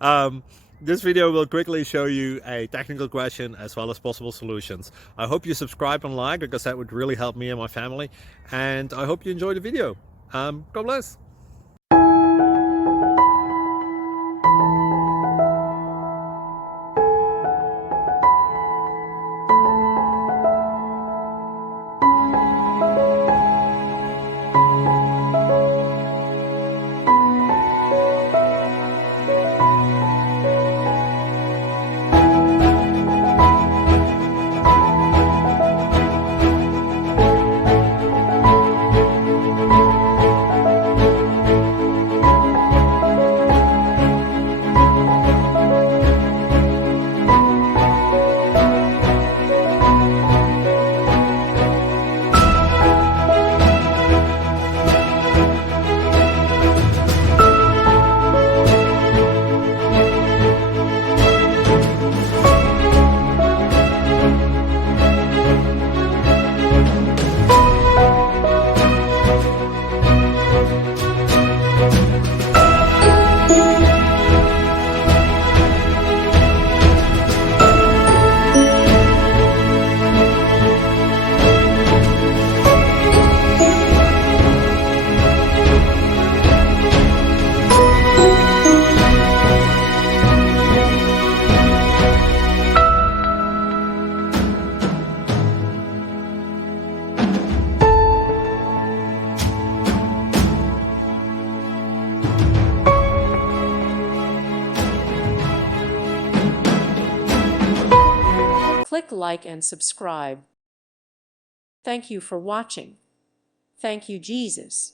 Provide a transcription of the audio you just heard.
um, this video will quickly show you a technical question as well as possible solutions. I hope you subscribe and like, because that would really help me and my family. And I hope you enjoy the video. God bless. Click like and subscribe. Thank you for watching. Thank you, Jesus.